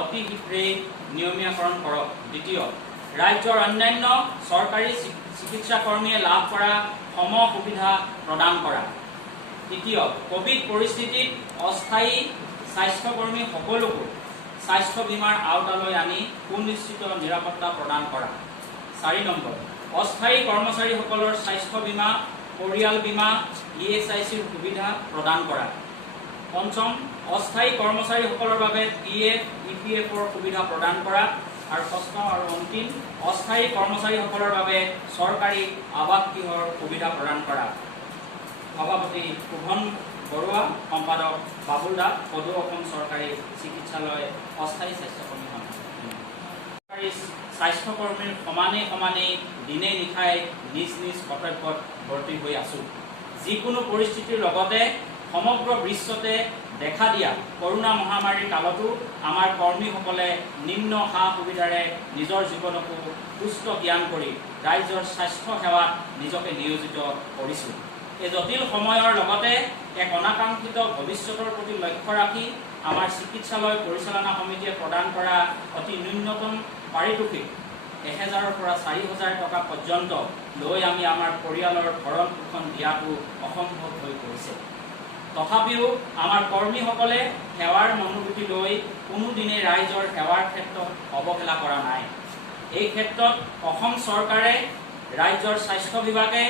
অতি শীঘ্ৰেই নিয়মীয়াকৰণ কৰক। দ্বিতীয়, ৰাজ্যৰ অন্যান্য চৰকাৰী চিকিৎসা কৰ্মীয়ে লাভ কৰা সম সুবিধা প্ৰদান কৰা। তৃতীয়, কোভিড পৰিস্থিতিত অস্থায়ী স্বাস্থ্যকৰ্মী সকলোকো স্বাস্থ্য বীমাৰ আওতালৈ আনি সুনিশ্চিত নিৰাপত্তা প্ৰদান কৰা। 4 নম্বৰ, অস্থায়ী কৰ্মচাৰীসকলৰ স্বাস্থ্য বীমা, পৰিয়াল বীমা, ESICৰ সুবিধা প্ৰদান কৰা। 5ম, অস্থায়ী কৰ্মচাৰীসকলৰ বাবে PF, EPFৰ সুবিধা প্ৰদান কৰা। আৰু 6ম আৰু অন্তিম, অস্থায়ী কৰ্মচাৰীসকলৰ বাবে চৰকাৰী আৱাস গৃহৰ সুবিধা প্ৰদান কৰা। সভাপতি শোভন বৰুৱা, সম্পাদক বাবুল দাস, সদৌ অসম চৰকাৰী চিকিৎসালয় অস্থায়ী স্বাস্থ্যকৰ্মী সন্থা। চৰকাৰী স্বাস্থ্যকৰ্মীৰ সমানে দিনে নিশাই নিজ নিজ কৰ্তব্যত ভৰ্তি হৈ আছোঁ। যিকোনো পৰিস্থিতিৰ লগতে সমগ্ৰ বিশ্বতে দেখা দিয়া কৰোনা মহামাৰীৰ কালতো আমাৰ কৰ্মীসকলে নিম্ন সা সুবিধাৰে নিজৰ জীৱনকো সুস্থ জ্ঞান কৰি ৰাইজৰ স্বাস্থ্য সেৱাত নিজকে নিয়োজিত কৰিছোঁ। এই জটিল সময়ৰ লগতে এক অনাকাংক্ষিত ভৱিষ্যতৰ প্ৰতি লক্ষ্য ৰাখি আমাৰ চিকিৎসালয় পৰিচালনা সমিতিয়ে প্ৰদান কৰা অতি ন্যূনতম পাৰিতোষিক 1000ৰ পৰা 4000 টকা পৰ্যন্ত লৈ আমি আমাৰ পৰিয়ালৰ ভৰণ পোষণ দিয়াটো অসম্ভৱ হৈ পৰিছে। তথাপিও আমাৰ কৰ্মীসকলে সেৱাৰ মনোভূতি লৈ কোনোদিনে ৰাইজৰ সেৱাৰ ক্ষেত্ৰত অৱহেলা কৰা নাই। এই ক্ষেত্ৰত অসম চৰকাৰে, ৰাজ্যৰ স্বাস্থ্য বিভাগে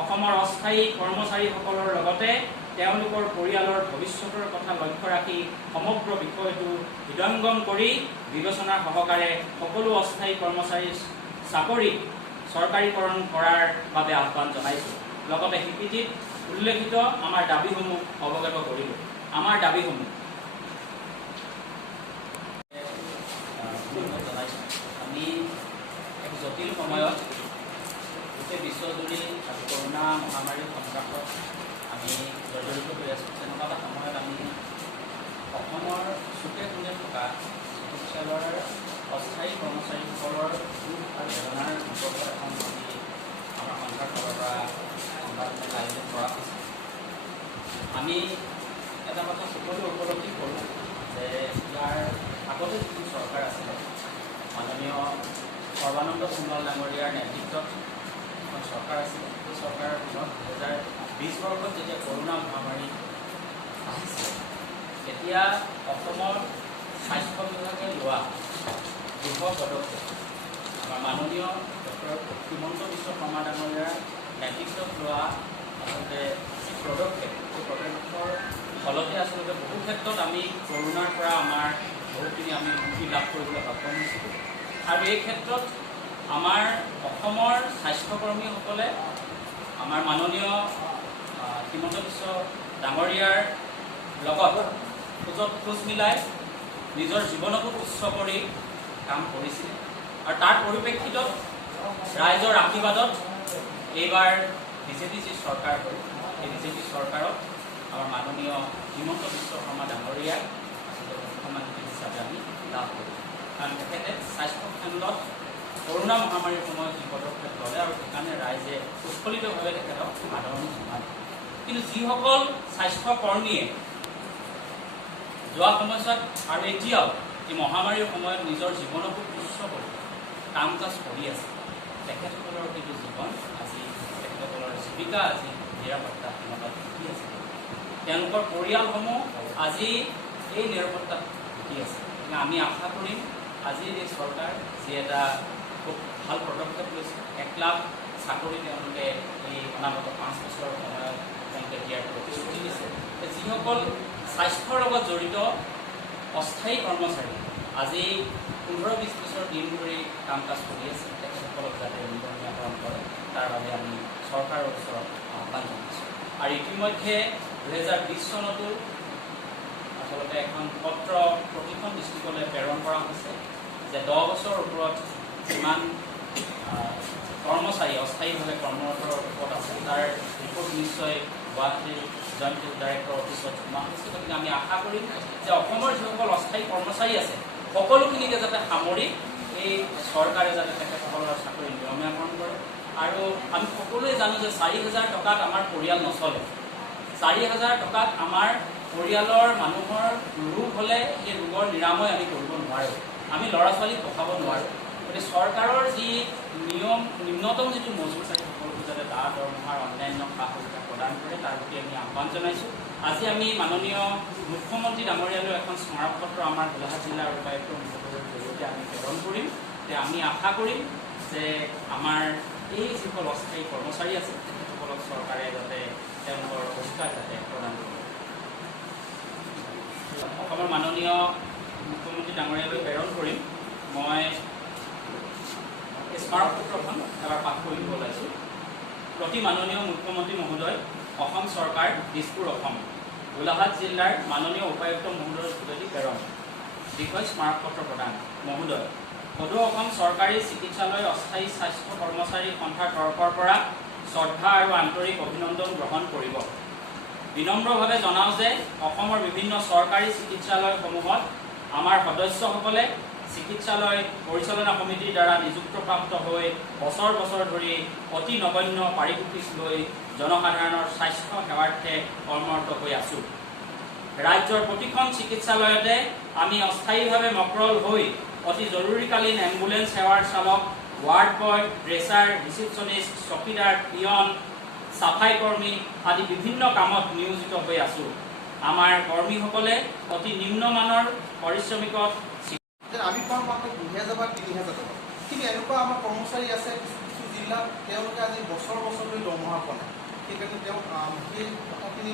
অসমৰ অস্থায়ী কৰ্মচাৰীসকলৰ লগতে তেওঁলোকৰ পৰিয়ালৰ ভৱিষ্যতৰ কথা লক্ষ্য ৰাখি সমগ্ৰ বিষয়টো হৃদয়ংগম কৰি বিবেচনা সহকাৰে সকলো অস্থায়ী কৰ্মচাৰীৰ চাকৰি চৰকাৰীকৰণ কৰাৰ বাবে আহ্বান জনাইছোঁ। লগতে স্বীকৃতিত উল্লেখিত আমাৰ দাবীসমূহ অৱগত কৰিলোঁ। আমাৰ দাবীসমূহ আমি এক জটিল সময়ত গোটেই বিশ্বজুৰি কৰোনা মহামাৰীৰ সংঘাতত আমি জৰ্জৰিত হৈ আছোঁ। তেনেকুৱা এটা সময়ত আমি অসমৰ চুকে কোণে থকা চিকিৎসালয়ৰ অস্থায়ী কৰ্মচাৰীসকলৰ দুখ আৰু বেদনাৰ সম্পৰ্কত এখন আমি আমাৰ সন্থাৰ ফালৰ পৰা সংবাদমেল আয়োজন কৰা হৈছে। আমি এটা কথা সকলোৱে উপলব্ধি কৰোঁ যে ইয়াৰ আগতে যিটো চৰকাৰ আছিলে, মাননীয় সৰ্বানন্দ সোণোৱাল ডাঙৰীয়াৰ নেতৃত্বত এখন চৰকাৰ আছিলে। সেই চৰকাৰৰ দিনত 2020 বৰ্ষত যেতিয়া কৰোনা মহামাৰী আহিছিল, তেতিয়া অসমৰ স্বাস্থ্য বিভাগে লোৱা দৃঢ় পদক্ষেপ, আমাৰ মাননীয় ডক্টৰ হিমন্ত বিশ্ব শৰ্মা ডাঙৰীয়াৰ নেতৃত্বত লোৱা আচলতে যি পদক্ষেপ, সেই পদক্ষেপৰ ফলতে আচলতে বহু ক্ষেত্ৰত আমি কৰোনাৰ পৰা আমাৰ বহুখিনি আমি মুক্তি লাভ কৰিবলৈ সক্ষম হৈছিলোঁ। আৰু এই ক্ষেত্ৰত আমাৰ অসমৰ স্বাস্থ্যকৰ্মীসকলে আমাৰ মাননীয় হিমন্ত বিশ্ব ডাঙৰীয়াৰ লগত খোজত খোজ মিলাই নিজৰ জীৱনকো উচ্চ কৰি কাম কৰিছিল। আৰু তাৰ পৰিপ্ৰেক্ষিতত ৰাইজৰ আশীৰ্বাদত এইবাৰ বিজেপি যি চৰকাৰ হ'ল, এই বিজেপি চৰকাৰক আমাৰ মাননীয় হিমন্ত বিশ্ব শৰ্মা ডাঙৰীয়াক আচলতে মুখ্যমন্ত্ৰী হিচাপে আমি লাভ কৰোঁ। কাৰণ তেখেতে স্বাস্থ্য খণ্ডত কৰোনা মহামাৰীৰ সময়ত যি পদক্ষেপ ল'লে আৰু সেইকাৰণে ৰাইজে উৎফুল্লিতভাৱে তেখেতক আদৰণি জনালে। কিন্তু যিসকল স্বাস্থ্যকৰ্মীয়ে যোৱা সময়ছোৱাত আৰু এতিয়াও এই মহামাৰীৰ সময়ত নিজৰ জীৱনকো তুচ্ছ কৰি কাম কাজ কৰি আছে, তেখেতসকলৰ কিন্তু জীৱন আজি, তেখেতসকলৰ জীৱিকা আজি নিৰাপত্তাহীনতাত ভুগি আছে। তেওঁলোকৰ পৰিয়ালসমূহ আজি এই নিৰাপত্তাত ভুগি আছে। আমি আশা কৰিম আজিৰ এই চৰকাৰ যি এটা খুব ভাল পদক্ষেপ লৈছে, 1 লাখ চাকৰি তেওঁলোকে এই অনাগত 5 বছৰৰ সময়ত তেওঁলোকে দিয়াৰ প্ৰতিশ্ৰুতি দিছে। যিসকল স্বাস্থ্যৰ লগত জড়িত অস্থায়ী কৰ্মচাৰী আজি 15-20 বছৰ দিন ধৰি কাম কাজ কৰি আছে, তেখেতসকলক যাতে নিয়মীয়াকৰণ কৰে তাৰ বাবে আমি চৰকাৰৰ ওচৰত আহ্বান জনাইছোঁ। আৰু ইতিমধ্যে 2020 চনতো আচলতে এখন পত্ৰ প্ৰতিখন ডিষ্ট্ৰিক্টলৈ প্ৰেৰণ কৰা হৈছে যে 10 বছৰৰ ওপৰত যিমান কৰ্মচাৰী অস্থায়ীভাৱে কৰ্মৰত ৰূপত আছে তাৰ ৰিপৰ্ট নিশ্চয় গুৱাহাটীৰ জইণ্ট ডাইৰেক্টৰ অফিচত জমা হৈছে। গতিকে আমি আশা কৰিম যে অসমৰ যিসকল অস্থায়ী কৰ্মচাৰী আছে সকলোখিনিকে যাতে সামৰি এই চৰকাৰে যাতে তেখেতসকলৰ চাকৰি নিয়মীয়াকৰণ কৰে। আৰু আমি সকলোৱে জানো যে 4000 টকাত আমাৰ পৰিয়াল নচলে, 4000 টকাত আমাৰ পৰিয়ালৰ মানুহৰ ৰোগ হ'লে সেই ৰোগৰ নিৰাময় আমি কৰিব নোৱাৰোঁ, আমি ল'ৰা ছোৱালীক পঢ়াব নোৱাৰোঁ। গতিকে চৰকাৰৰ যি নিয়ম নিম্নতম যিটো মজুৰি থাকে সকলোকে যাতে তাৰ দৰমহাৰ অন্যান্য সা সুবিধা প্ৰদান কৰে তাৰ প্ৰতি আমি আহ্বান জনাইছোঁ। আজি আমি মাননীয় মুখ্যমন্ত্ৰী ডাঙৰীয়ালৈ এখন স্মাৰকপত্ৰ আমাৰ গোলাঘাট জিলাৰ উপায়ুক্ত মহোদয়ৰ জৰিয়তে আমি প্ৰেৰণ কৰিম। আমি আশা কৰিম যে আমাৰ এই যিসকল অস্থায়ী কৰ্মচাৰী আছে তেখেতসকলক চৰকাৰে যাতে তেওঁলোকৰ অধিকাৰ যাতে প্ৰদান কৰিব। অসমৰ মাননীয় মুখ্যমন্ত্ৰী ডাঙৰীয়ালৈ প্ৰেৰণ কৰিম। মই স্মাৰকপত্ৰখন এবাৰ পাঠ কৰি দিব ওলাইছোঁ। প্ৰতি মাননীয় মুখ্যমন্ত্ৰী মহোদয়, অসম চৰকাৰ, দিছপুৰ, অসম। গোলাঘাট জিলাৰ মাননীয় উপায়ুক্ত মহোদয়ৰ যোগেদি প্ৰেৰণ। বিষয় স্মাৰকপত্ৰ প্ৰদান। মহোদয়, সদৌ অসম চৰকাৰী চিকিৎসালয় অস্থায়ী স্বাস্থ্য কৰ্মচাৰী সন্থাৰ তৰফৰ পৰা শ্ৰদ্ধা আৰু আন্তৰিক অভিনন্দন গ্ৰহণ কৰিব। বিনম্ৰভাৱে জনাওঁ যে অসমৰ বিভিন্ন চৰকাৰী চিকিৎসালয়সমূহত আমাৰ সদস্যসকলে চিকিৎসালয় পৰিচালনা সমিতিৰ দ্বাৰা নিযুক্তপ্ৰাপ্ত হৈ বছৰ বছৰ ধৰি অতি নগণ্য পাৰিতোষিক লৈ জনসাধাৰণৰ স্বাস্থ্য সেৱাৰ্থে কৰ্মৰত হৈ আছোঁ। ৰাজ্যৰ প্ৰতিখন চিকিৎসালয়তে আমি অস্থায়ীভাৱে মকৰল হৈ অতি জৰুৰীকালীন এম্বুলেন্স সেৱাৰ চালক, ৱাৰ্ড বয়, ড্ৰেচাৰ, ৰিচিপশ্যনিষ্ট, চকীদাৰ, পিয়ন, চাফাই কৰ্মী আদি বিভিন্ন কামত নিয়োজিত হৈ আছোঁ। আমাৰ কৰ্মীসকলে অতি নিম্নমানৰ পাৰিশ্ৰমিকত আমি পাওঁ মাত্ৰ ২০০০ বা ৩০০০ টকা, কিন্তু এনেকুৱা আমাৰ কৰ্মচাৰী আছে কিছু জিলাত তেওঁলোকে আজি বছৰ বছৰ ধৰি দৰমহা পোৱা নাই। সেইকাৰণে তেওঁ সেই কথাখিনি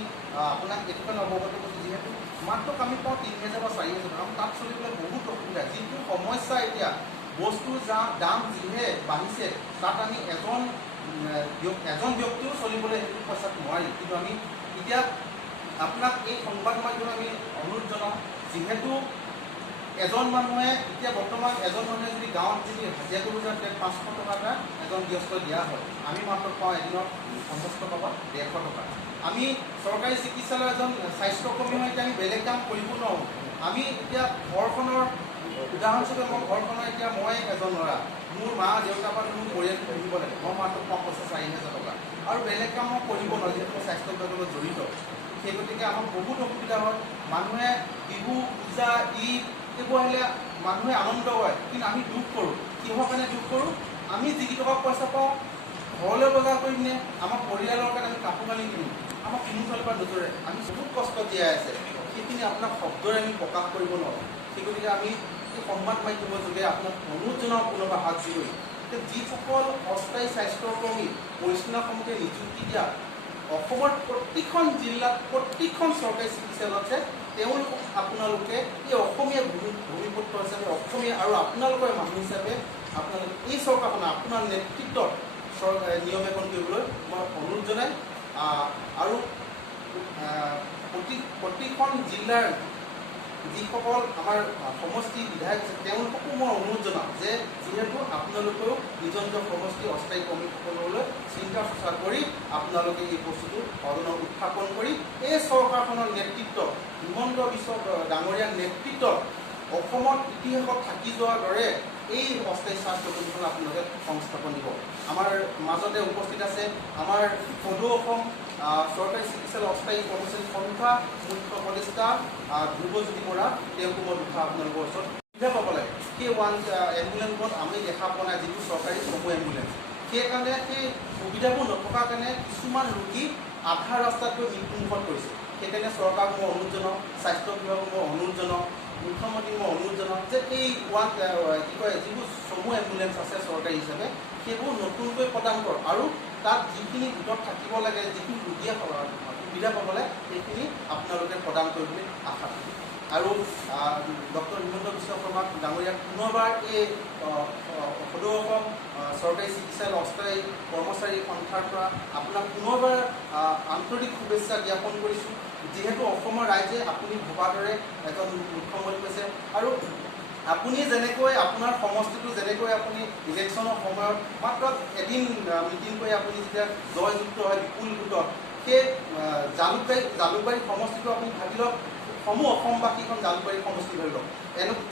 আপোনাক এইটো কাৰণে অৱগত কৰিছোঁ, যিহেতু মাত্ৰ আমি পাওঁ ৩০০০ বা ৪০০০ টকা, তাত চলিবলৈ বহুত অসুবিধা। যিটো সমস্যা এতিয়া বস্তুৰ দাম যিহে বাঢ়িছে, তাত আমি এজন ব্যক্তিও চলিবলৈ সেইটো পইচাত নোৱাৰি। কিন্তু আমি এতিয়া আপোনাক এই সংবাদ মাধ্যমে আমি অনুৰোধ জনাওঁ, যিহেতু এজন মানুহে এতিয়া বৰ্তমান এজন মানুহে যদি গাঁৱত যদি হাজিৰা কৰিব যায় ৫০০ টকা এটা এজন গৃহস্থ দিয়া হয়, আমি মাত্ৰ পাওঁ এদিনত ৫০ টকা বা ১৫০ টকা। আমি চৰকাৰী চিকিৎসালয়ৰ এজন স্বাস্থ্যকৰ্মী হৈ এতিয়া আমি বেলেগ কাম কৰিব নোৱাৰোঁ। আমি এতিয়া ঘৰখনৰ উদাহৰণস্বৰূপে ঘৰখনৰ এতিয়া মই এজন ল'ৰা, মোৰ মা দেউতা বা মোৰ পৰিয়ালটো থাকিব লাগে, মই মাত্ৰ পাওঁ ৪০০০ টকা আৰু বেলেগ কাম মই কৰিব নোৱাৰোঁ, যিহেতু স্বাস্থ্য বিভাগৰ লগত জড়িত। সেই গতিকে আমাৰ বহুত অসুবিধা হয়। মানুহে বিহু, পূজা, ঈদ এইবোৰ আহিলে মানুহে আনন্দ হয়, কিন্তু আমি দুখ কৰোঁ। কিহৰ কাৰণে দুখ কৰোঁ? আমি যিকেইটকা পইচা পাওঁ ঘৰলৈ বজাৰ কৰি পিনে আমাৰ পৰিয়ালৰ কাৰণে আমি কাপোৰ কানি কিনো, আমাক কোনোফালৰ পৰা নজৰে। আমি বহুত কষ্ট জীয়াই আছে, সেইখিনি আপোনাক শব্দৰে আমি প্ৰকাশ কৰিব নোৱাৰোঁ। সেই গতিকে আমি এই সংবাদ মাধ্যমৰ যোগে আপোনাক অনুৰোধ জনাওঁ কোনোবা হাত জুৰি, যে যিসকল অস্থায়ী স্বাস্থ্যকৰ্মী পৰিচালনা সমিতিয়ে নিযুক্তি দিয়া অসমৰ প্ৰতিখন জিলাত প্ৰতিখন চৰকাৰী চিকিৎসালয়ত আছে, তেওঁলোকক আপোনালোকে এই অসমীয়া ভূমিপুত্ৰ হিচাপে অসমীয়া আৰু আপোনালোকৰ মানুহ হিচাপে আপোনালোকে এই চৰকাৰখন আপোনাৰ নেতৃত্বত নিয়ম এখন কৰিবলৈ মই অনুৰোধ জনাই আৰু প্ৰতিখন জিলাৰ যিসকল আমাৰ সমষ্টি বিধায়ক আছে তেওঁলোককো মই অনুৰোধ জনাওঁ যে যিহেতু আপোনালোকেও নিজৰ নিজৰ সমষ্টি অস্থায়ী কৰ্মীসকললৈ চিন্তা চৰ্চা কৰি আপোনালোকে এই বস্তুটো সদনত উত্থাপন কৰি এই চৰকাৰখনৰ নেতৃত্বত হিমন্ত বিশ্ব ডাঙৰীয়াৰ নেতৃত্বত অসমত ইতিহাসত থাকি যোৱাৰ দৰে এই অস্থায়ী স্বাস্থ্য কৰ্মীখন আপোনালোকে সংস্থাপন দিব। আমাৰ মাজতে উপস্থিত আছে আমাৰ সদৌ অসম চৰকাৰী চিকিৎসালয় অস্থায়ী কৰ্মচাৰী সন্থা মুখ্য উপদেষ্টা ধ্ৰুৱজ্যোতি বৰা, তেওঁকো মই দুটা আপোনালোকৰ ওচৰত সুবিধা পাব লাগে। সেই এম্বুলেঞ্চখন আমি দেখা পোৱা নাই, যিটো চৰকাৰী চমু এম্বুলেঞ্চ, সেইকাৰণে সেই সুবিধাবোৰ নথকাৰ কাৰণে কিছুমান ৰোগী আধা ৰাস্তাত গৈ মৃত্যুমুখত পৰিছে। সেইকাৰণে চৰকাৰক মই অনুৰোধ জনাওঁ, স্বাস্থ্য বিভাগক মই অনুৰোধ জনাওঁ, মুখ্যমন্ত্ৰীক মই অনুৰোধ জনাওঁ যে এই যিবোৰ চমু এম্বুলেঞ্চ আছে চৰকাৰী হিচাপে সেইবোৰ নতুনকৈ প্ৰদান কৰক আৰু তাত যিখিনি ভিতৰত থাকিব লাগে, যিখিনি ৰোগীয়ে সুবিধা পাবলৈ সেইখিনি আপোনালোকে প্ৰদান কৰিবলৈ আশা কৰোঁ। আৰু ডক্টৰ হিমন্ত বিশ্ব শৰ্মা ডাঙৰীয়াক পুনৰবাৰ এই সদৌ অসম চৰকাৰী চিকিৎসালয় অস্থায়ী কৰ্মচাৰী সন্থাৰ পৰা আপোনাক পুনৰবাৰ আন্তৰিক শুভেচ্ছা জ্ঞাপন কৰিছোঁ। যিহেতু অসমৰ ৰাইজে আপুনি ভবাৰ দৰে এজন মুখ্যমন্ত্ৰী হৈছে আৰু আপুনি যেনেকৈ আপোনাৰ সমষ্টিটো যেনেকৈ আপুনি ইলেকশ্যনৰ সময়ত মাত্ৰ এদিন মিটিং কৰি আপুনি যেতিয়া জয়যুক্ত হয় বিপুল ভোটত, সেই জালুকবাৰী সমষ্টিটো আপুনি ভাবি লওক, সমূহ অসমবাসীখন জালুকবাৰী সমষ্টি ধৰি লওক।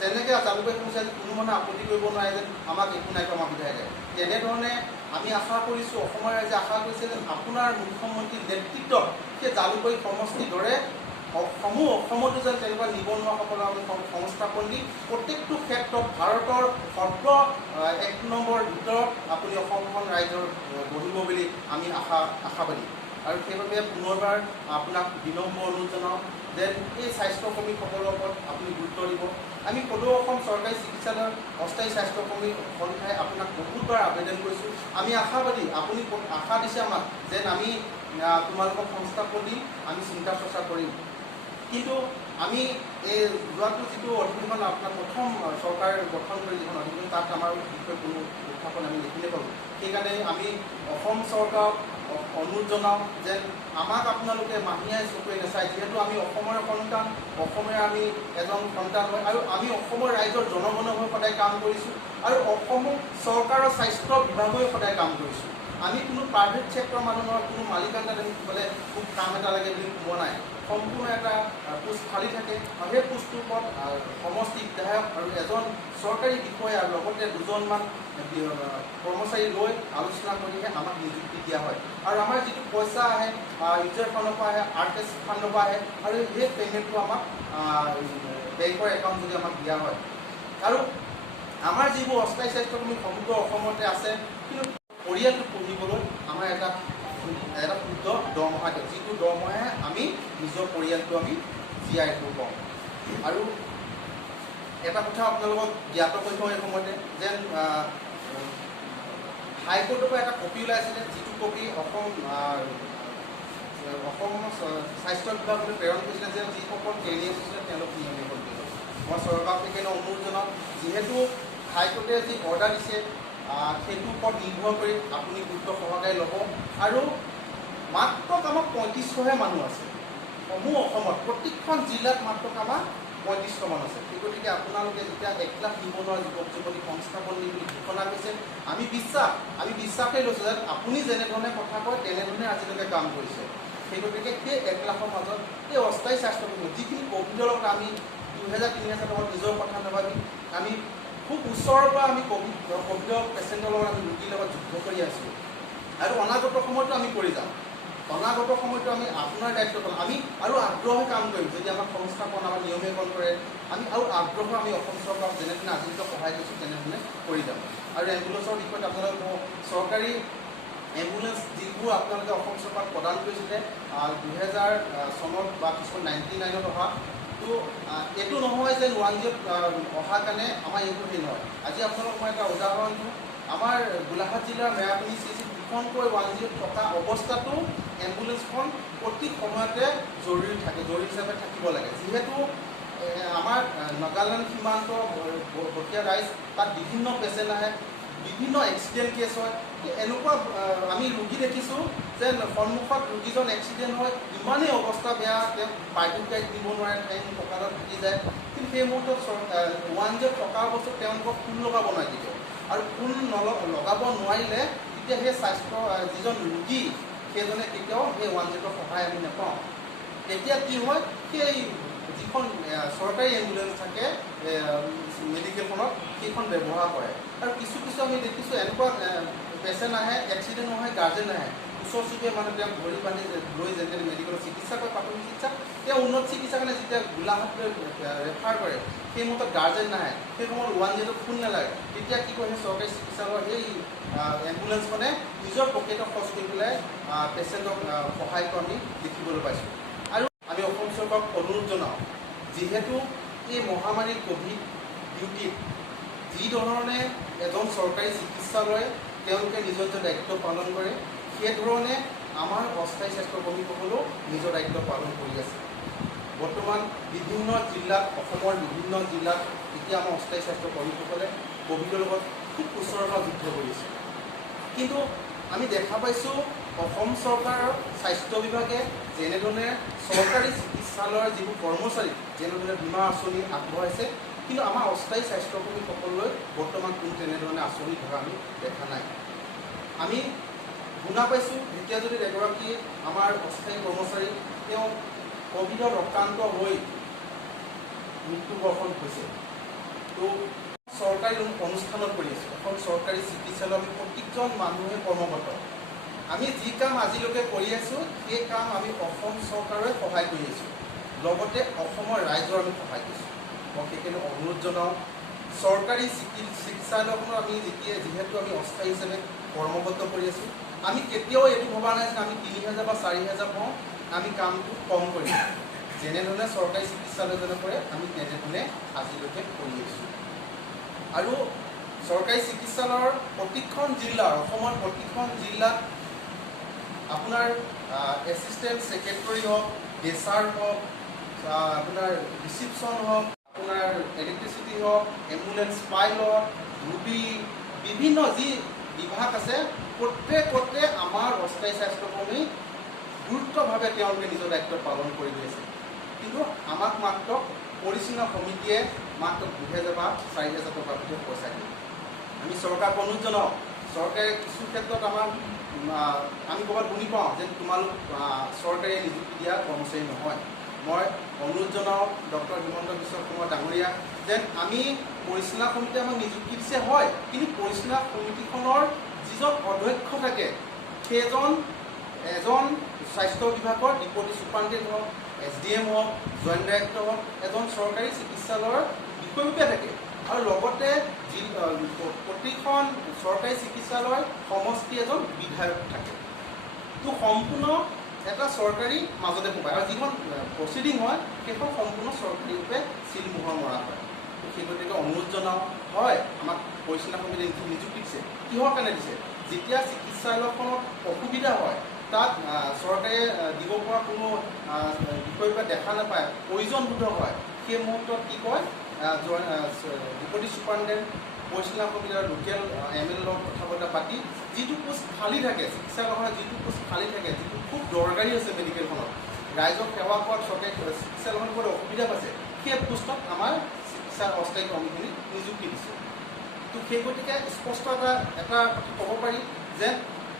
তেনেকৈ জালুকবাৰী সমষ্টি কোনো মানুহে আপত্তি কৰিব নোৱাৰে যে আমাক একো নাই আমাৰ বিধায়কে। তেনেধৰণে আমি আশা কৰিছোঁ, অসমৰ ৰাইজে আশা কৰিছে যে আপোনাৰ মুখ্যমন্ত্ৰীৰ নেতৃত্বত সেই জালুকবাৰী সমষ্টিৰ দৰে অসমতো যেন তেনেকুৱা নিবনুৱাসকলক আমি সংস্থাপন দি প্ৰত্যেকটো ক্ষেত্ৰত ভাৰতৰ সৰ্ব 1 নম্বৰ ভিতৰত আপুনি অসমখন ৰাইজৰ বহিব বুলি আমি আশাবাদী। আৰু সেইবাবে পুনৰবাৰ আপোনাক বিনম্ৰ অনুৰোধ জনাওঁ যে এই স্বাস্থ্য কৰ্মীসকলৰ ওপৰত আপুনি গুৰুত্ব দিব। আমি সদৌ অসম চৰকাৰী চিকিৎসালয়ৰ অস্থায়ী স্বাস্থ্য কৰ্মী সংস্থাই আপোনাক বহুতবাৰ আবেদন কৰিছোঁ। আমি আশাবাদী, আপুনি আশা দিছে আমাক যে আমি তোমালোকক সংস্থাপন দিম, আমি চিন্তা চৰ্চা কৰিম। কিন্তু আমি এই যোৱাটো যিটো অধিৱেশন আপোনাৰ প্ৰথম চৰকাৰ গঠন কৰি যিখন অধিৱেশন, তাত আমাৰ বিষয়ে কোনো উত্থাপন আমি দেখিলে পালোঁ। সেইকাৰণে আমি অসম চৰকাৰক অনুৰোধ জনাওঁ যে আমাক আপোনালোকে মাহীয়াই চকুৰে নাচায়। যিহেতু আমি অসমৰে সন্তান, অসমৰে আমি এজন সন্তান হয় আৰু আমি অসমৰ ৰাইজৰ জনগণৰ হৈ সদায় কাম কৰিছোঁ আৰু অসম চৰকাৰৰ স্বাস্থ্য বিভাগেও সদায় কাম কৰিছোঁ। আমি কোনো প্ৰাইভেট ছেক্টৰৰ মানুহৰ কোনো মালিকানা বোলে খুব কাম এটা লাগে বুলি কোৱা নাই। সম্পূৰ্ণ এটা পোষ্ট খালী থাকে আৰু সেই পোষ্টটোৰ ওপৰত সমষ্টি বিধায়ক আৰু এজন চৰকাৰী বিষয়া আৰু লগতে দুজনমান কৰ্মচাৰী লৈ আলোচনা কৰিহে আমাক নিযুক্তি দিয়া হয়। আৰু আমাৰ যিটো পইচা আহে ইউজাৰ ফাণ্ডৰ পৰা আহে, আৰ্টিছ ফাণ্ডৰ পৰা আহে আৰু সেই পে'মেণ্টটো আমাক বেংকৰ একাউণ্ট যোগে আমাক দিয়া হয়। আৰু আমাৰ যিবোৰ অস্থায়ী স্বাস্থ্যকৰ্মী সমগ্ৰ অসমতে আছে, কিন্তু পৰিয়ালটো পুহিবলৈ আমাৰ এটা শুদ্ধ দৰমহা দিওঁ, যিটো দৰমহাহে আমি নিজৰ পৰিয়ালটো আমি জীয়াই ৰাখিব পাৰোঁ। আৰু এটা কথা আপোনালোকক জ্ঞাত কৰি থওঁ এই সময়তে যেন হাইকোৰ্টৰ পৰা এটা কপি ওলাইছিলে, যিটো কপি অসম স্বাস্থ্য বিভাগলৈ প্ৰেৰণ কৰিছিলে যে যিসকল কেৰিয়াৰ আছিলে তেওঁলোক নিয়মীকৰণ কৰিব। মই চৰকাৰক সেইকাৰণে অনুৰোধ জনাওঁ, যিহেতু হাইকোৰ্টে যি অৰ্ডাৰ দিছে সেইটোৰ ওপৰত নিৰ্ভৰ কৰি আপুনি গুৰুত্ব সহকাৰে ল'ব। আৰু মাত্ৰ আমাৰ 3500হে মানুহ আছে সমূহ অসমত, প্ৰত্যেকখন জিলাত মাত্ৰ আমাৰ 3500 মানুহ আছে। সেই গতিকে আপোনালোকে যেতিয়া 1 লাখ নিবনুৱা যুৱক যুৱতীক সংস্থাপন দিম বুলি ঘোষণা কৰিছে, আমি বিশ্বাসেই লৈছোঁ যে আপুনি যেনেধৰণে কথা কয় তেনেধৰণে আজিলৈকে কাম কৰিছে। সেই গতিকে সেই 1 লাখৰ মাজত এই অস্থায়ী স্বাস্থ্যকৰ্মী যিখিনি ক'ভিডৰ লগত আমি 2000-3000 টকাত নিজৰ কথা নাভাবি আমি খুব ওচৰৰ পৰা আমি ক'ভিডৰ পেচেণ্টৰ লগত আমি ৰোগীৰ লগত যুদ্ধ কৰি আছোঁ। আৰু অনাগত সময়তো আমি কৰি যাম। অনাগত সময়তো আমি আপোনাৰ দায়িত্ব পালন আমি আৰু আগ্ৰহে কাম কৰিম। যদি আমাক সংস্থাপন আমাৰ নিয়মীকৰণ কৰে, আমি আৰু আগ্ৰহে আমি অসম চৰকাৰক যেনেধৰণে আজিলৈকে সহায় কৰিছোঁ তেনেধৰণে কৰি যাম। আৰু এম্বুলেঞ্চৰ বিষয়ত আপোনালোকে চৰকাৰী এম্বুলেঞ্চ যিবোৰ আপোনালোকে অসম চৰকাৰক প্ৰদান কৰিছিলে 2000 চনত বা কিছুমান 99ত অহা, তো এইটো নহয় যে 108 অহাৰ কাৰণে আমাৰ এইটো সেই নহয়। আজি আপোনালোকক মই এটা উদাহৰণ দিওঁ, আমাৰ গোলাঘাট জিলাৰ মেৰাপানী চিচিত দুখনকৈ 108 থকা অৱস্থাতো এম্বুলেঞ্চখন প্ৰতি সময়তে জৰুৰী হিচাপে থাকিব লাগে। যিহেতু আমাৰ নাগালেণ্ড সীমান্ত বটীয়া ৰাইজ, তাত বিভিন্ন পেচেণ্ট আহে, বিভিন্ন এক্সিডেণ্ট কেছ হয়। এনেকুৱা আমি ৰোগী দেখিছোঁ যে সন্মুখত ৰোগীজন এক্সিডেণ্ট হয়, ইমানেই অৱস্থা বেয়া, তেওঁ প্ৰাইভেট গাড়ীত নিব নোৱাৰে, ঠাই কঁকালত থাকি যায়। কিন্তু সেই মুহূৰ্তত 108 থকা অৱস্থাত তেওঁলোকক ফোন লগাব নোৱাৰে কেতিয়াও। আৰু ফোন লগাব নোৱাৰিলে তেতিয়া সেই স্বাস্থ্য যিজন ৰোগী সেইজনে কেতিয়াও সেই 108ৰ সহায় আমি নাপাওঁ। তেতিয়া কি হয়, সেই যিখন চৰকাৰী এম্বুলেঞ্চ থাকে মেডিকেলখনত সেইখন ব্যৱহাৰ কৰে। আৰু কিছু আমি দেখিছোঁ এনেকুৱা পেচেণ্ট আহে, এক্সিডেণ্ট নহয়, গাৰ্জেন আহে, ওচৰ চুবুৰীয়া মানুহে তেওঁক ভৰি বান্ধি লৈ যেনে মেডিকেলত চিকিৎসা কৰে, প্ৰাথমিক চিকিৎসা, তেওঁ উন্নত চিকিৎসাৰ কাৰণে যেতিয়া গোলাঘাটলৈ ৰেফাৰ কৰে সেই মুহূৰ্তত গাৰ্জেন নাহে, সেই সময়ত 108ক ফোন নালাগে। তেতিয়া কি কৰে, সেই চৰকাৰী চিকিৎসালয়ৰ সেই এম্বুলেঞ্চখনে নিজৰ পকেটত খৰচ কৰি পেলাই পেচেণ্টক সহায় কৰা আমি দেখিবলৈ পাইছোঁ। আৰু আমি অসম চৰকাৰক অনুৰোধ জনাওঁ, যিহেতু এই মহামাৰী ক'ভিড ডিউটিত যিধৰণে এজন চৰকাৰী চিকিৎসালয়ে তেওঁলোকে নিজৰ দায়িত্ব পালন কৰে, সেইধৰণে আমাৰ অস্থায়ী স্বাস্থ্যকৰ্মীসকলেও নিজৰ দায়িত্ব পালন কৰি আছে। বৰ্তমান বিভিন্ন জিলাত, অসমৰ বিভিন্ন জিলাত এতিয়া আমাৰ অস্থায়ী স্বাস্থ্যকৰ্মীসকলে ক'ভিডৰ লগত খুব ওচৰৰ পৰা যুদ্ধ কৰিছে। কিন্তু আমি দেখা পাইছোঁ অসম চৰকাৰৰ স্বাস্থ্য বিভাগে যেনেধৰণে চৰকাৰী চিকিৎসালয়ৰ যিবোৰ কৰ্মচাৰী যেনেধৰণে বীমা আঁচনি আগবঢ়াইছে, কিন্তু আমাৰ অস্থায়ী স্বাস্থ্যকৰ্মীসকললৈ বৰ্তমান কোনো তেনেধৰণে আঁচনি ধৰা আমি দেখা নাই। আমি শুনা পাইছোঁ ঢেকীয়াজুলিত এগৰাকী আমাৰ অস্থায়ী কৰ্মচাৰী তেওঁ ক'ভিডত আক্ৰান্ত হৈ মৃত্যুবৰণ হৈছে। তো চৰকাৰী অনুষ্ঠানত কৰি আছোঁ, এখন চৰকাৰী চিকিৎসালয় আমি প্ৰত্যেকজন মানুহে কৰ্মৰত। আমি যি কাম আজিলৈকে কৰি আছোঁ সেই কাম আমি অসম চৰকাৰে সহায় কৰি আছোঁ। লগতে অসমৰ ৰাইজৰ আমি সহায় কৰিছোঁ। মই সেইকাৰণে অনুৰোধ জনাওঁ, চৰকাৰী চিকিৎসালয়খনত আমি যিহেতু আমি অস্থায়ী হিচাপে কৰ্মবদ্ধ কৰি আছোঁ, আমি কেতিয়াও এইটো ভবা নাই যে আমি 3000 বা 4000 পাওঁ, আমি কামটো কম কৰিম। যেনেধৰণে চৰকাৰী চিকিৎসালয়জনে কৰে আমি তেনেধৰণে আজিলৈকে কৰি আহিছোঁ। আৰু চৰকাৰী চিকিৎসালয়ৰ প্ৰতিখন জিলাৰ, অসমৰ প্ৰতিখন জিলাত আপোনাৰ এছিষ্টেণ্ট ছেক্ৰেটৰী হওক, ডেচাৰ হওক, আপোনাৰ ৰিচিপশ্যন হওক, আপোনাৰ ইলেক্ট্ৰিচিটি হওক, এম্বুলেঞ্চ পাইলট, ৰুবি, বিভিন্ন যি বিভাগ আছে প্ৰত্যেকতে আমাৰ অস্থায়ী স্বাস্থ্যকৰ্মী গুৰুত্বভাৱে তেওঁলোকে নিজৰ দায়িত্ব পালন কৰি গৈছে। কিন্তু আমাক মাত্ৰ পৰিচালনা সমিতিয়ে মাত্ৰ 2000 বা 4000 টকাৰ ভিতৰত পইচা দিয়ে। আমি চৰকাৰক অনুৰোধ জনাওঁ, চৰকাৰে কিছু ক্ষেত্ৰত আমাক আমি ক'ৰবাত শুনি পাওঁ যে তোমালোক চৰকাৰে নিযুক্তি দিয়া কৰ্মচাৰী নহয়। মই অনুৰোধ জনাওঁ ডক্টৰ হিমন্ত বিশ্ব শৰ্মা ডাঙৰীয়া যেন আমি পৰিচালনা সমিতিয়ে আমাক নিযুক্তি দিছে হয়, কিন্তু পৰিচালনা সমিতিখনৰ যিজন অধ্যক্ষ থাকে সেইজন এজন স্বাস্থ্য বিভাগৰ ডিপুটি ছুপাৰিণ্টেণ্ডেণ্ট হওক, SDM হওক, জইণ্ট ডাইৰেক্টৰ হওক, এজন চৰকাৰী চিকিৎসালয়ৰ বিষয়ববীয়া থাকে। আৰু লগতে প্ৰতিখন চৰকাৰী চিকিৎসালয়ৰ সমষ্টি এজন বিধায়ক থাকে। তো সম্পূৰ্ণ এটা চৰকাৰী মাজতে সোমায় আৰু যিখন প্ৰচিডিং হয় সেইখন সম্পূৰ্ণ চৰকাৰীৰূপে চিলমোহৰ মৰা হয়। সেই গতিকে অনুৰোধ জনাওঁ, হয় আমাক পৰিচালনা সমিতিয়ে নিযুক্তি দিছে, কিহৰ কাৰণে দিছে? যেতিয়া চিকিৎসালয়খনত অসুবিধা হয়, তাত চৰকাৰে দিব পৰা কোনো বিষয়বিলাক দেখা নাপায়, প্ৰয়োজনবোধ হয়, সেই মুহূৰ্তত কি কয় ডিপুটি ছুপাৰিণ্টেণ্ডেণ্ট পৰিচালনা সমিতি আৰু লোকেল MLA লগত কথা বতৰা পাতি যিটো পোষ্ট খালী থাকে, চিকিৎসালয়খনত যিটো পোষ্ট খালী থাকে, যিটো খুব দৰকাৰী আছে মেডিকেলখনত, ৰাইজক সেৱা কৰাত চৰকাৰী চিকিৎসালয়খনত বহুত অসুবিধা পাইছে, সেই পোষ্টত আমাৰ চিকিৎসা অস্থায়ী কৰ্মীখিনি নিযুক্তি দিছে। তো সেই গতিকে স্পষ্ট এটা কথা ক'ব পাৰি যে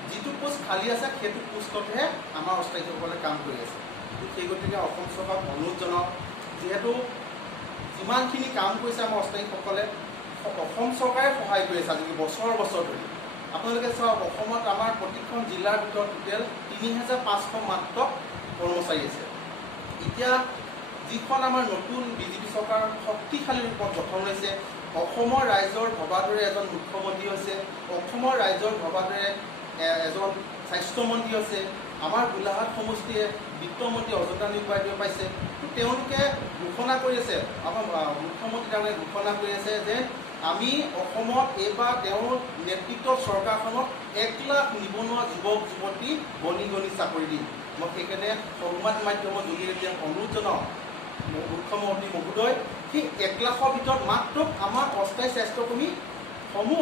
যিটো পোষ্ট খালী আছে সেইটো পোষ্টতহে আমাৰ অস্থায়ীসকলে কাম কৰি আছে। তো সেই গতিকে অসম চৰকাৰক অনুৰোধ জনাওঁ, যিহেতু যিমানখিনি কাম কৰিছে আমাৰ অস্থায়ীসকলে, অসম চৰকাৰে সহায় কৰি আছে আজিকালি বছৰ ধৰি। আপোনালোকে চাওক, অসমত আমাৰ প্ৰতিখন জিলাৰ ভিতৰত টোটেল 3500 মাত্ৰ কৰ্মচাৰী আছে। এতিয়া যিখন আমাৰ নতুন BJP চৰকাৰ শক্তিশালী ৰূপত গঠন হৈছে, অসমৰ ৰাইজৰ ভবাদৰে এজন মুখ্যমন্ত্ৰী হৈছে, অসমৰ ৰাইজৰ ভবাদৰে এজন স্বাস্থ্যমন্ত্ৰী আছে, আমাৰ গোলাঘাট সমষ্টিয়ে বিত্তমন্ত্ৰী অজন্তা নিয়োগ বাইদেউ পাইছে। তেওঁলোকে ঘোষণা কৰি আছে, আমাৰ মুখ্যমন্ত্ৰী ডাঙৰীয়াই ঘোষণা কৰি আছে যে আমি অসমত এইবাৰ তেওঁৰ নেতৃত্বৰ চৰকাৰখনক 1 লাখ নিবনুৱা যুৱক যুৱতী গণি চাকৰি দিম। মই সেইকাৰণে সংবাদ মাধ্যমৰ জৰিয়তে তেওঁক অনুৰোধ জনাওঁ, মুখ্যমন্ত্ৰী মহোদয়, সেই 1 লাখৰ ভিতৰত মাত্ৰ আমাৰ অস্থায়ী স্বাস্থ্যকৰ্মীসমূহ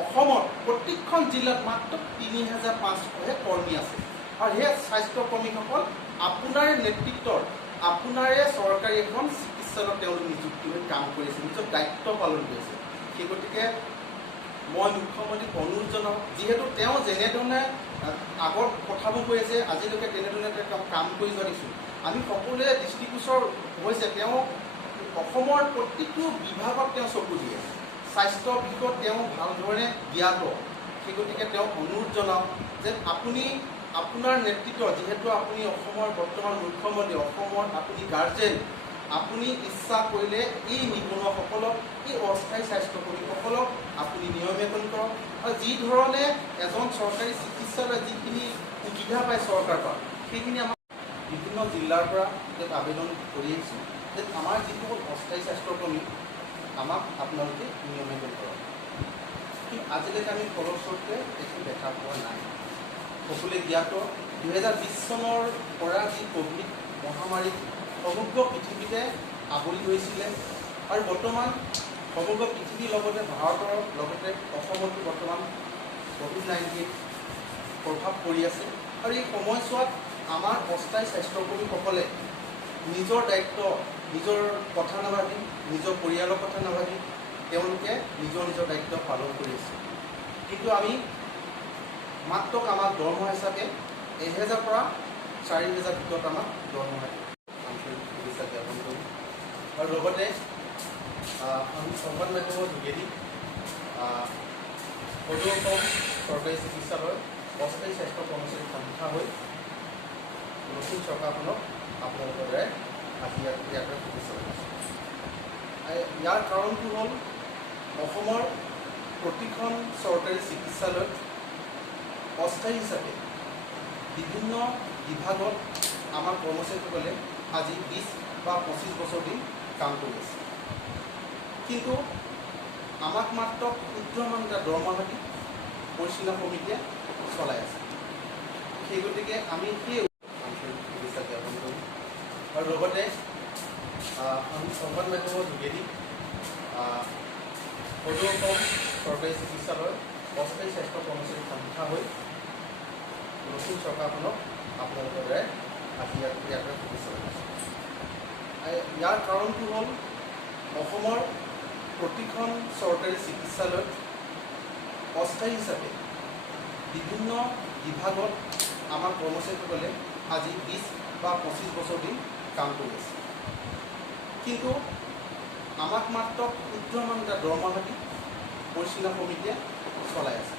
অসমত প্ৰত্যেকখন জিলাত মাত্ৰ 3500হে কৰ্মী আছে। আৰু সেই স্বাস্থ্যকৰ্মীসকল আপোনাৰ নেতৃত্বৰ, আপোনাৰে চৰকাৰী এখন চিকিৎসালয়ত তেওঁলোক নিযুক্তি হৈ কাম কৰি আছে, নিজৰ দায়িত্ব পালন কৰিছে। সেই গতিকে মই মুখ্যমন্ত্ৰীক অনুৰোধ জনাওঁ, যিহেতু তেওঁ যেনেধৰণে আগত কথাবোৰ কৈ আছে, আজিলৈকে তেনেধৰণে তেওঁ কাম কৰি যোৱা দেখিছোঁ। আমি সকলোৱে দৃষ্টিগোচৰ হৈছে, তেওঁ অসমৰ প্ৰতিটো বিভাগত তেওঁ চকু দিয়ে, স্বাস্থ্য বিষয়ত তেওঁ ভালধৰণে জ্ঞাত। সেই গতিকে তেওঁক অনুৰোধ জনাওঁ যে আপুনি আপোনাৰ নেতৃত্ব, যিহেতু আপুনি অসমৰ বৰ্তমান মুখ্যমন্ত্ৰী, অসমৰ আপুনি গাৰ্জেন, আপুনি ইচ্ছা কৰিলে এই নিবনুৱাসকলক, এই অস্থায়ী স্বাস্থ্যকৰ্মীসকলক আপুনি নিয়মীয়াকৰণ কৰক। আৰু যি ধৰণে এজন চৰকাৰী চিকিৎসালয়ে যিখিনি সুবিধা পায় চৰকাৰৰ পৰা, সেইখিনি আমাৰ বিভিন্ন জিলাৰ পৰা আবেদন কৰি আহিছোঁ যে আমাৰ যিসকল অস্থায়ী স্বাস্থ্যকৰ্মী আমাক আপোনালোকে নিয়মীয়াকৰণ কৰক। কিন্তু আজিলৈকে আমি ফলস্বৰূপে একো দেখা পোৱা নাই। সকলোৱে জ্ঞাত, 2020 চনৰ পৰা যি ক'ভিড মহামাৰী সমগ্ৰ পৃথিৱীতে আৱৰি ধৰিছিলে, আৰু বৰ্তমান সমগ্ৰ পৃথিৱীৰ লগতে ভাৰতৰ লগতে অসমতো বৰ্তমান COVID-19 প্ৰভাৱ পৰি আছে। আৰু এই সময়ছোৱাত আমাৰ অস্থায়ী স্বাস্থ্যকৰ্মীসকলে নিজৰ দায়িত্ব, নিজৰ কথা নাভাবি, নিজৰ পৰিয়ালৰ কথা নাভাবি তেওঁলোকে নিজৰ দায়িত্ব পালন কৰি আছে। কিন্তু আমি মাত্ৰ আমাক দৰমহা হিচাপে 1000 পৰা 4000 ভিতৰত আমাক দৰমহা আন্তৰিক শুভেচ্ছা জ্ঞাপন কৰোঁ। আৰু লগতে আমি সংবাদ মাধ্যমৰ যোগেদি সদৌ অসম চৰকাৰী চিকিৎসালয় অস্থায়ী স্বাস্থ্য কৰ্মচাৰী সংস্থা হৈ নতুন চৰকাৰখনক আপোনালোকৰ দ্বাৰাই আহি ইয়াতে চিকিৎসা কৰিছোঁ। ইয়াৰ কাৰণটো হ'ল অসমৰ প্ৰতিখন চৰকাৰী চিকিৎসালয়ত অস্থায়ী হিচাপে বিভিন্ন বিভাগত আমাৰ কৰ্মচাৰীসকলে আজি 20 বা 25 বছৰ দিন কাম কৰি আছে, কিন্তু আমাক মাত্ৰ ক্ষুদ্ৰমান এটা দৰমহা দি পৰিচালনা সমিতিয়ে চলাই আছে। সেই গতিকে আমি সেই আন্তৰিক শুভেচ্ছা জ্ঞাপন কৰিম আৰু লগতে সংবাদ মাধ্যমৰ যোগেদি সদৌ অসম চৰকাৰী চিকিৎসালয় অস্থায়ী স্বাস্থ্য কৰ্মচাৰী সংস্থা হৈ নতুন চৰকাৰখনক আপোনালোকৰ দ্বাৰাই আহি ইয়াতে শুভেচ্ছা কৰিছোঁ। ইয়াৰ কাৰণটো হ'ল অসমৰ প্ৰতিখন চৰকাৰী চিকিৎসালয়ত অস্থায়ী হিচাপে বিভিন্ন বিভাগত আমাৰ কৰ্মচাৰীসকলে আজি 20 বা 25 বছৰ দিন কাম কৰি আছে, কিন্তু আমাক মাত্ৰ ক্ষুদ্ৰমান এটা দৰমহা দি পৰিচালনা সমিতিয়ে চলাই আছে।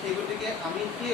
সেই গতিকে আমি সেই